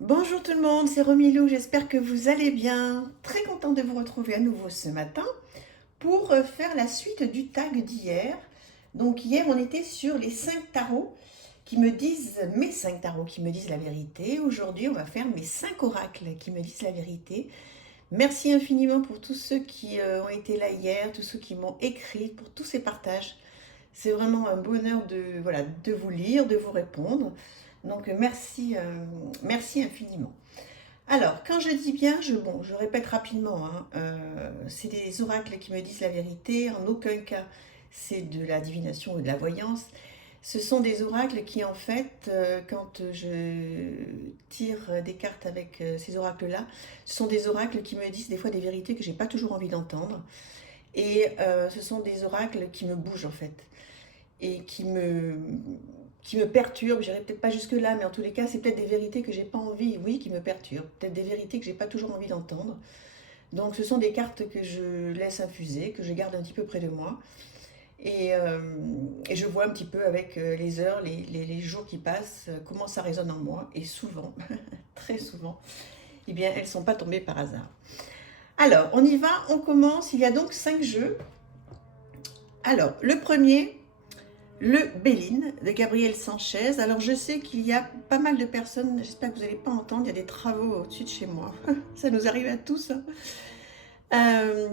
Bonjour tout le monde, c'est Romilou, j'espère que vous allez bien. Très content de vous retrouver à nouveau ce matin pour faire la suite du tag d'hier. Donc hier on était sur les 5 tarots qui me disent, mes 5 tarots qui me disent la vérité. Aujourd'hui on va faire mes 5 oracles qui me disent la vérité. Merci infiniment pour tous ceux qui ont été là hier, tous ceux qui m'ont écrit, pour tous ces partages. C'est vraiment un bonheur de vous lire, de vous répondre. Donc merci, merci infiniment. Alors, quand je dis bien, je répète rapidement, hein, c'est des oracles qui me disent la vérité. En aucun cas, c'est de la divination ou de la voyance. Ce sont des oracles qui, en fait, quand je tire des cartes avec ces oracles-là, ce sont des oracles qui me disent des fois des vérités que j'ai pas toujours envie d'entendre. Et ce sont des oracles qui me bougent, en fait et qui me perturbent. J'irai peut-être pas jusque-là, mais en tous les cas, c'est peut-être des vérités que j'ai pas envie, oui, qui me perturbent. Peut-être des vérités que j'ai pas toujours envie d'entendre. Donc, ce sont des cartes que je laisse infuser, que je garde un petit peu près de moi. Et je vois un petit peu avec les heures, les jours qui passent, comment ça résonne en moi. Et souvent, très souvent, eh bien, elles ne sont pas tombées par hasard. Alors, on y va, on commence. Il y a donc 5 jeux. Alors, le premier, le Béline de Gabriel Sanchez. Alors je sais qu'il y a pas mal de personnes, j'espère que vous n'allez pas entendre, il y a des travaux au-dessus de chez moi. Ça nous arrive à tous, hein.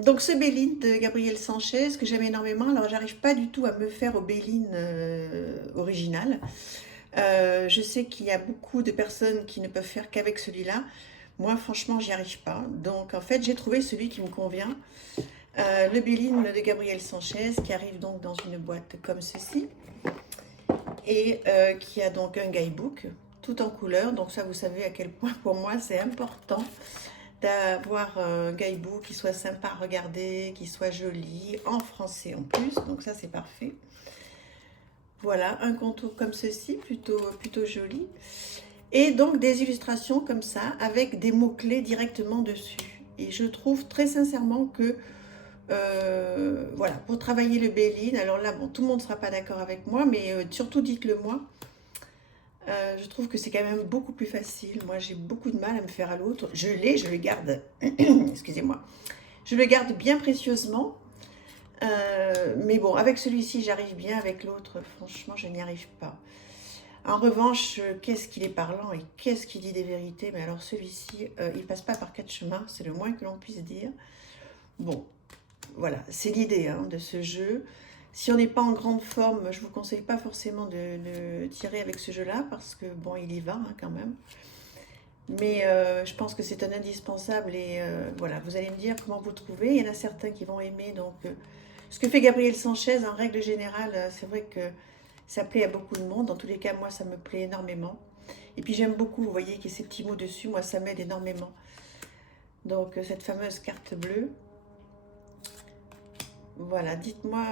Donc ce Béline de Gabriel Sanchez que j'aime énormément. Alors j'arrive pas du tout à me faire au Béline original. Je sais qu'il y a beaucoup de personnes qui ne peuvent faire qu'avec celui-là. Moi franchement j'y arrive pas. Donc en fait j'ai trouvé celui qui me convient. Le Béline de Gabriel Sanchez qui arrive donc dans une boîte comme ceci et qui a donc un guidebook tout en couleur. Donc ça, vous savez à quel point pour moi c'est important d'avoir un guidebook qui soit sympa à regarder, qui soit joli, en français en plus. Donc ça, c'est parfait. Voilà, un contour comme ceci, plutôt joli. Et donc des illustrations comme ça, avec des mots-clés directement dessus. Et je trouve très sincèrement que voilà, pour travailler le Béline, alors là, bon, tout le monde ne sera pas d'accord avec moi, mais surtout dites-le moi. Je trouve que c'est quand même beaucoup plus facile. Moi, j'ai beaucoup de mal à me faire à l'autre. Je le garde, excusez-moi, je le garde bien précieusement. Mais bon, avec celui-ci, j'arrive bien. Avec l'autre, franchement, je n'y arrive pas. En revanche, qu'est-ce qu'il est parlant et qu'est-ce qu'il dit des vérités. Mais alors, celui-ci, il passe pas par 4 chemins. C'est le moins que l'on puisse dire. Bon, voilà, c'est l'idée hein, de ce jeu. Si on n'est pas en grande forme, je ne vous conseille pas forcément de le tirer avec ce jeu-là parce que bon, il y va hein, quand même. Mais je pense que c'est un indispensable et voilà, vous allez me dire comment vous trouvez. Il y en a certains qui vont aimer. Donc, ce que fait Gabriel Sanchez, en règle générale, c'est vrai que ça plaît à beaucoup de monde. Dans tous les cas, moi, ça me plaît énormément. Et puis j'aime beaucoup, vous voyez, qu'il y ait ces petits mots dessus. Moi, ça m'aide énormément. Donc, cette fameuse carte bleue. Voilà, dites-moi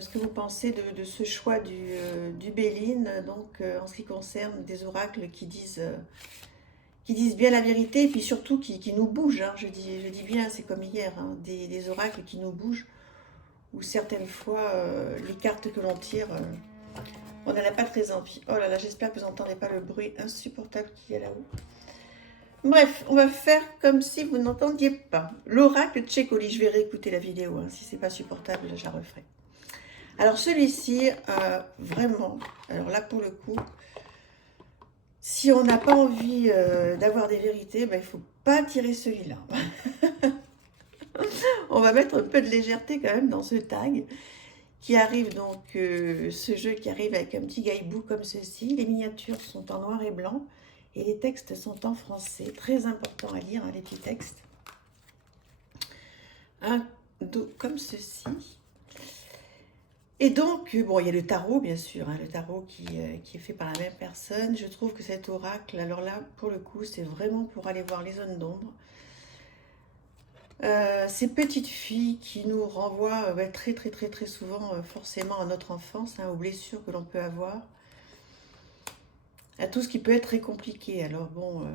ce que vous pensez de ce choix du Béline, donc en ce qui concerne des oracles qui disent bien la vérité, et puis surtout qui nous bougent, hein, je dis bien, c'est comme hier, hein, des oracles qui nous bougent, où certaines fois, les cartes que l'on tire, on n'en a pas très envie. Oh là là, j'espère que vous n'entendez pas le bruit insupportable qu'il y a là-haut. Bref, on va faire comme si vous n'entendiez pas. L'oracle Tchécoli, je vais réécouter la vidéo, hein, si c'est pas supportable, je la referai. Alors celui-ci, vraiment, alors là pour le coup, si on n'a pas envie d'avoir des vérités, ben, il ne faut pas tirer celui-là. On va mettre un peu de légèreté quand même dans ce tag qui arrive donc, ce jeu qui arrive avec un petit guidebook comme ceci. Les miniatures sont en noir et blanc et les textes sont en français. Très important à lire hein, les petits textes. Un dos comme ceci. Et donc, bon, il y a le tarot, bien sûr, hein, le tarot qui est fait par la même personne. Je trouve que cet oracle, alors là, pour le coup, c'est vraiment pour aller voir les zones d'ombre. Ces petites filles qui nous renvoient très, très, très, très souvent, forcément, à notre enfance, hein, aux blessures que l'on peut avoir, à tout ce qui peut être très compliqué. Alors bon,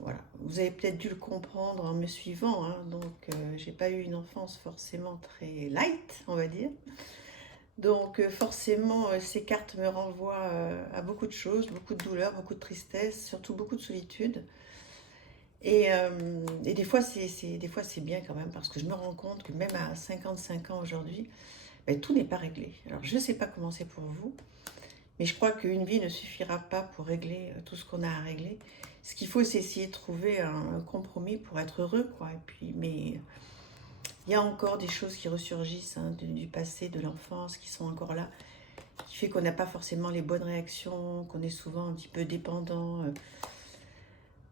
voilà, vous avez peut-être dû le comprendre en me suivant, hein, donc j'ai pas eu une enfance forcément très light, on va dire. Donc forcément, ces cartes me renvoient à beaucoup de choses, beaucoup de douleur, beaucoup de tristesse, surtout beaucoup de solitude. Et des fois, des fois, c'est bien quand même, parce que je me rends compte que même à 55 ans aujourd'hui, ben, tout n'est pas réglé. Alors, je ne sais pas comment c'est pour vous, mais je crois qu'une vie ne suffira pas pour régler tout ce qu'on a à régler. Ce qu'il faut, c'est essayer de trouver un compromis pour être heureux, quoi. Et puis, mais il y a encore des choses qui ressurgissent hein, du passé, de l'enfance, qui sont encore là, qui fait qu'on n'a pas forcément les bonnes réactions, qu'on est souvent un petit peu dépendant.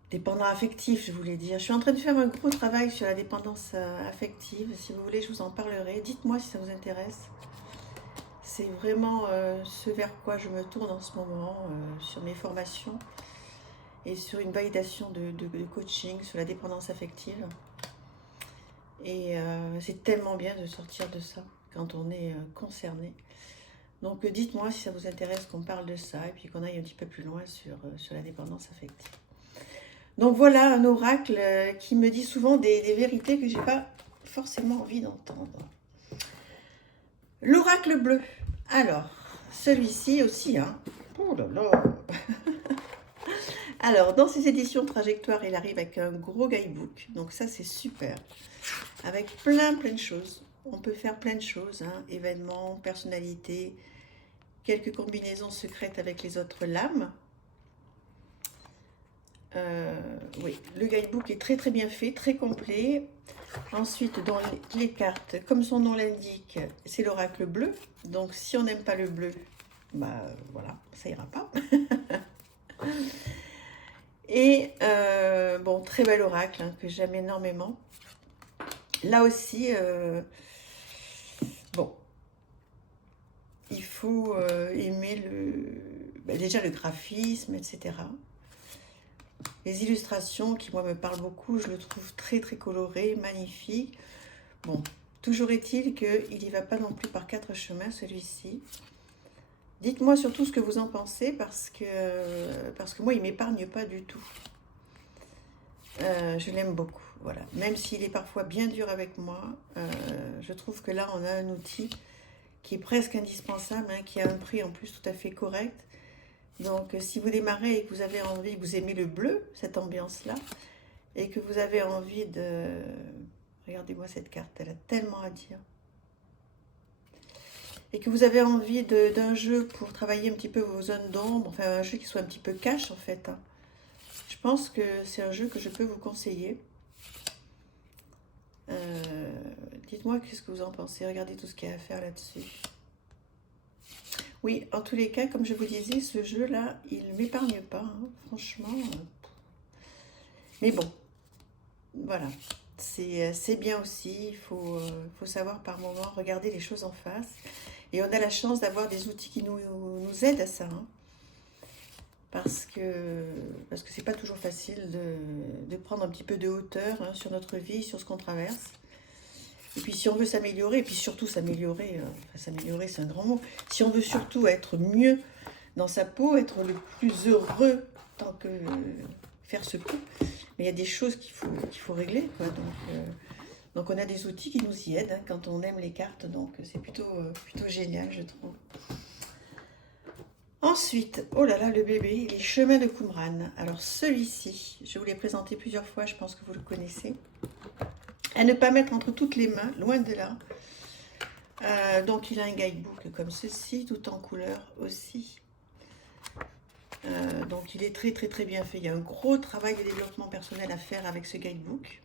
Dépendant affectif, je voulais dire. Je suis en train de faire un gros travail sur la dépendance affective. Si vous voulez, je vous en parlerai. Dites-moi si ça vous intéresse. C'est vraiment ce vers quoi je me tourne en ce moment, sur mes formations et sur une validation de coaching sur la dépendance affective. Et c'est tellement bien de sortir de ça quand on est concerné. Donc dites-moi si ça vous intéresse qu'on parle de ça et puis qu'on aille un petit peu plus loin sur la dépendance affective. Donc voilà un oracle qui me dit souvent des vérités que j'ai pas forcément envie d'entendre. L'oracle bleu. Alors, celui-ci aussi, hein. Oh là là. Alors, dans ces éditions Trajectoire, il arrive avec un gros guidebook. Donc ça, c'est super. Avec plein de choses. On peut faire plein de choses, hein. Événements, personnalités, quelques combinaisons secrètes avec les autres lames. Oui, le guidebook est très bien fait, très complet. Ensuite, dans les cartes, comme son nom l'indique, c'est l'oracle bleu. Donc, si on n'aime pas le bleu, bah voilà, ça ira pas. Et bon, très bel oracle hein, que j'aime énormément. Là aussi, bon, il faut aimer déjà le graphisme, etc. Les illustrations qui, moi, me parlent beaucoup, je le trouve très coloré, magnifique. Bon, toujours est-il qu'il n'y va pas non plus par 4 chemins, celui-ci. Dites-moi surtout ce que vous en pensez, parce que moi, il ne m'épargne pas du tout. Je l'aime beaucoup, voilà. Même s'il est parfois bien dur avec moi, je trouve que là, on a un outil qui est presque indispensable, hein, qui a un prix en plus tout à fait correct. Donc, si vous démarrez et que vous avez envie, que vous aimez le bleu, cette ambiance-là, et que vous avez envie de... Regardez-moi cette carte, elle a tellement à dire. Et que vous avez envie d'un jeu pour travailler un petit peu vos zones d'ombre, enfin un jeu qui soit un petit peu cash en fait. Hein. Je pense que c'est un jeu que je peux vous conseiller. Dites-moi qu'est-ce que vous en pensez, regardez tout ce qu'il y a à faire là-dessus. Oui, en tous les cas, comme je vous disais, ce jeu-là, il ne m'épargne pas, hein, franchement. Mais bon, voilà, c'est bien aussi, il faut savoir par moment regarder les choses en face. Et on a la chance d'avoir des outils qui nous aident à ça. Hein, parce que c'est pas toujours facile de prendre un petit peu de hauteur hein, sur notre vie, sur ce qu'on traverse. Et puis si on veut s'améliorer, et puis surtout s'améliorer, s'améliorer c'est un grand mot, si on veut surtout être mieux dans sa peau, être le plus heureux tant que faire se peut, mais il y a des choses qu'il faut régler, quoi. Donc on a des outils qui nous y aident hein, quand on aime les cartes, donc c'est plutôt génial, je trouve. Ensuite, oh là là, le bébé, les chemins de Qumran. Alors celui-ci, je vous l'ai présenté plusieurs fois, je pense que vous le connaissez. À ne pas mettre entre toutes les mains, loin de là. Donc il a un guidebook comme ceci, tout en couleur aussi. Donc il est très bien fait. Il y a un gros travail de développement personnel à faire avec ce guidebook.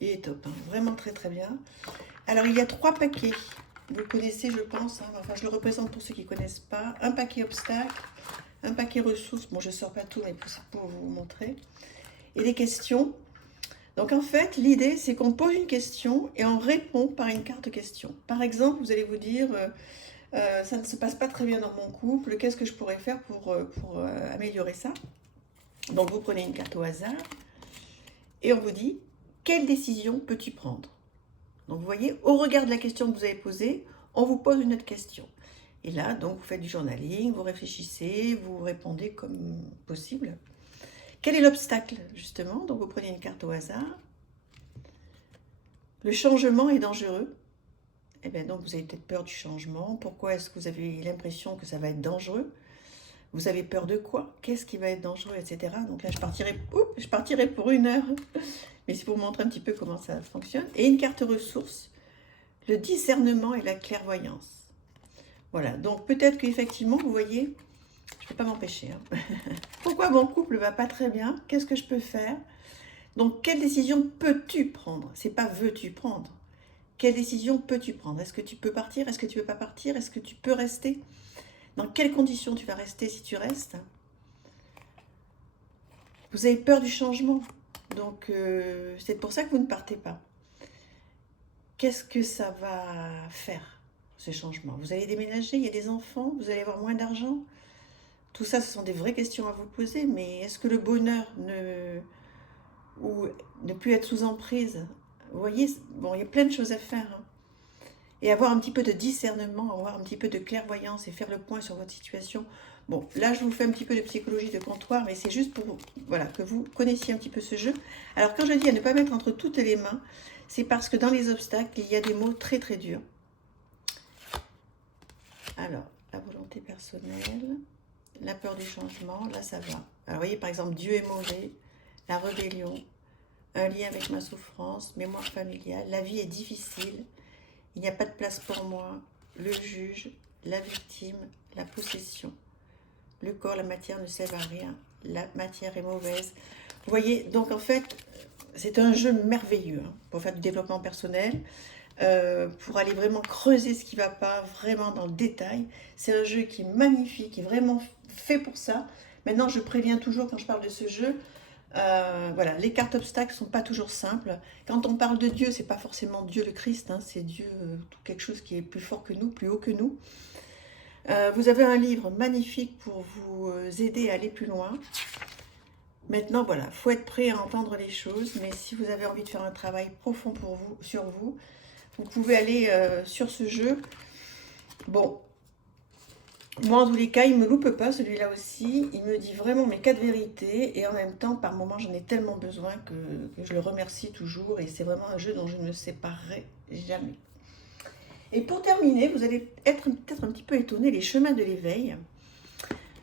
Il est top, hein, vraiment très bien. Alors il y a 3 paquets. Vous le connaissez, je pense. Hein, enfin, je le représente pour ceux qui ne connaissent pas. Un paquet obstacles, un paquet ressources. Bon, je ne sors pas tout, mais c'est pour vous montrer. Et des questions. Donc en fait, l'idée, c'est qu'on pose une question et on répond par une carte question. Par exemple, vous allez vous dire, ça ne se passe pas très bien dans mon couple, qu'est-ce que je pourrais faire pour améliorer ça? Donc vous prenez une carte au hasard et on vous dit, quelle décision peux-tu prendre? Donc vous voyez, au regard de la question que vous avez posée, on vous pose une autre question. Et là, donc vous faites du journaling, vous réfléchissez, vous répondez comme possible. Quel est l'obstacle, justement? Donc, vous prenez une carte au hasard. Le changement est dangereux. Eh bien, donc, vous avez peut-être peur du changement. Pourquoi est-ce que vous avez l'impression que ça va être dangereux? Vous avez peur de quoi? Qu'est-ce qui va être dangereux, etc. Donc là, je partirai pour 1 heure. Mais c'est pour vous montrer un petit peu comment ça fonctionne. Et une carte ressource, le discernement et la clairvoyance. Voilà, donc peut-être qu'effectivement, vous voyez, je ne peux pas m'empêcher. Hein. Pourquoi mon couple ne va pas très bien? Qu'est-ce que je peux faire? Donc, quelle décision peux-tu prendre? C'est pas veux-tu prendre. Quelle décision peux-tu prendre? Est-ce que tu peux partir? Est-ce que tu ne veux pas partir? Est-ce que tu peux rester? Dans quelles conditions tu vas rester si tu restes? Vous avez peur du changement. Donc, c'est pour ça que vous ne partez pas. Qu'est-ce que ça va faire, ce changement? Vous allez déménager, il y a des enfants, vous allez avoir moins d'argent? Tout ça, ce sont des vraies questions à vous poser, mais est-ce que le bonheur ou ne plus être sous emprise? Vous voyez, bon, il y a plein de choses à faire. Hein. Et avoir un petit peu de discernement, avoir un petit peu de clairvoyance et faire le point sur votre situation. Bon, là, je vous fais un petit peu de psychologie de comptoir, mais c'est juste pour voilà, que vous connaissiez un petit peu ce jeu. Alors, quand je dis à ne pas mettre entre toutes les mains, c'est parce que dans les obstacles, il y a des mots très très durs. Alors, la volonté personnelle, la peur du changement, là ça va. Alors, vous voyez, par exemple, Dieu est mauvais, la rébellion, un lien avec ma souffrance, mémoire familiale, la vie est difficile, il n'y a pas de place pour moi, le juge, la victime, la possession. Le corps, la matière ne sert à rien, la matière est mauvaise. Vous voyez, donc en fait, c'est un jeu merveilleux hein, pour faire du développement personnel, pour aller vraiment creuser ce qui ne va pas, vraiment dans le détail. C'est un jeu qui est magnifique, qui est vraiment fait pour ça. Maintenant, je préviens toujours quand je parle de ce jeu, voilà, les cartes obstacles ne sont pas toujours simples. Quand on parle de Dieu, c'est pas forcément Dieu le Christ, hein, c'est Dieu, quelque chose qui est plus fort que nous, plus haut que nous. Vous avez un livre magnifique pour vous aider à aller plus loin. Maintenant, voilà, il faut être prêt à entendre les choses, mais si vous avez envie de faire un travail profond pour vous, sur vous, vous pouvez aller sur ce jeu. Bon, moi, en tous les cas, il ne me loupe pas, celui-là aussi. Il me dit vraiment mes 4 vérités. Et en même temps, par moments, j'en ai tellement besoin que je le remercie toujours. Et c'est vraiment un jeu dont je ne me séparerai jamais. Et pour terminer, vous allez être peut-être un petit peu étonné, les chemins de l'éveil.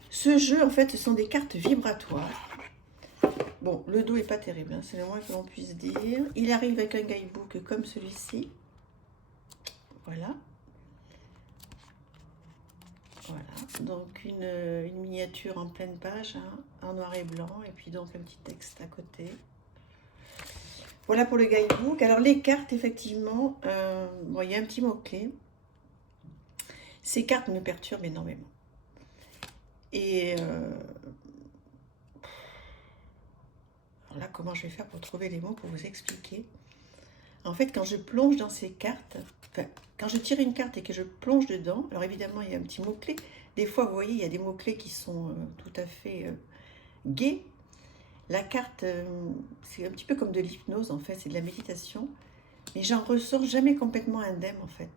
Ce jeu, en fait, ce sont des cartes vibratoires. Bon, le dos n'est pas terrible, hein, c'est le moins que l'on puisse dire. Il arrive avec un guidebook comme celui-ci. Voilà. Voilà, donc une miniature en pleine page, hein, en noir et blanc, et puis donc un petit texte à côté. Voilà pour le guidebook. Alors les cartes, effectivement, bon, il y a un petit mot-clé. Ces cartes me perturbent énormément. Et alors là, comment je vais faire pour trouver les mots pour vous expliquer? En fait, quand je plonge dans ces cartes, enfin, quand je tire une carte et que je plonge dedans, alors évidemment, il y a un petit mot-clé. Des fois, vous voyez, il y a des mots-clés qui sont tout à fait gais. La carte, c'est un petit peu comme de l'hypnose, en fait, c'est de la méditation. Mais j'en ressors jamais complètement indemne, en fait.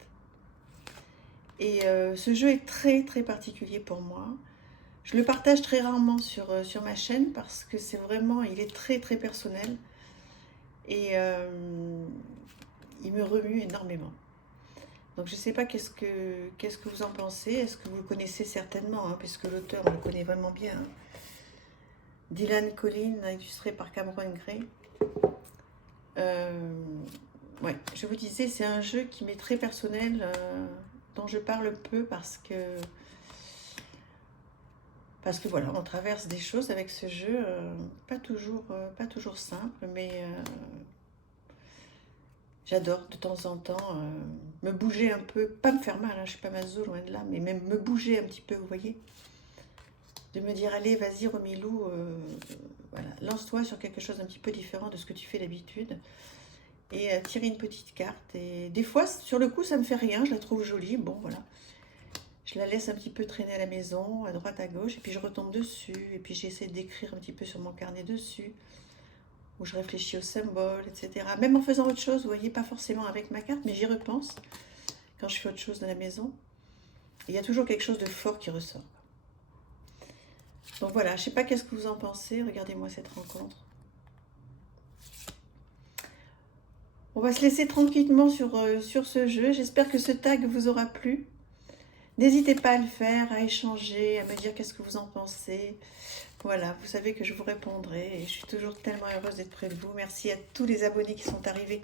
Et ce jeu est très, très particulier pour moi. Je le partage très rarement sur ma chaîne parce que c'est vraiment, il est très, très personnel. Et il me remue énormément. Donc je ne sais pas qu'est-ce que vous en pensez. Est-ce que vous le connaissez certainement, hein, puisque l'auteur, on le connaît vraiment bien. Hein. Dylan Collin, illustré par Cameron Gray. Ouais, je vous disais, c'est un jeu qui m'est très personnel, dont je parle peu parce que voilà, on traverse des choses avec ce jeu, pas toujours simple, mais j'adore de temps en temps me bouger un peu, pas me faire mal, hein, je suis pas maso, loin de là, mais même me bouger un petit peu, vous voyez, de me dire allez, vas-y, Romilou, voilà, lance-toi sur quelque chose un petit peu différent de ce que tu fais d'habitude. Et tirer une petite carte. Et des fois, sur le coup, ça me fait rien, je la trouve jolie. Bon, voilà. Je la laisse un petit peu traîner à la maison, à droite, à gauche, et puis je retombe dessus. Et puis j'essaie d'écrire un petit peu sur mon carnet dessus, où je réfléchis aux symboles, etc. Même en faisant autre chose, vous voyez, pas forcément avec ma carte, mais j'y repense quand je fais autre chose dans la maison. Et il y a toujours quelque chose de fort qui ressort. Donc voilà, je sais pas qu'est-ce que vous en pensez. Regardez-moi cette rencontre. On va se laisser tranquillement sur ce jeu. J'espère que ce tag vous aura plu. N'hésitez pas à le faire, à échanger, à me dire qu'est-ce que vous en pensez. Voilà, vous savez que je vous répondrai et je suis toujours tellement heureuse d'être près de vous. Merci à tous les abonnés qui sont arrivés.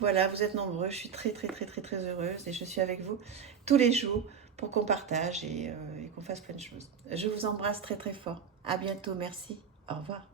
Voilà, vous êtes nombreux, je suis très heureuse et je suis avec vous tous les jours pour qu'on partage et qu'on fasse plein de choses. Je vous embrasse très fort. À bientôt, merci. Au revoir.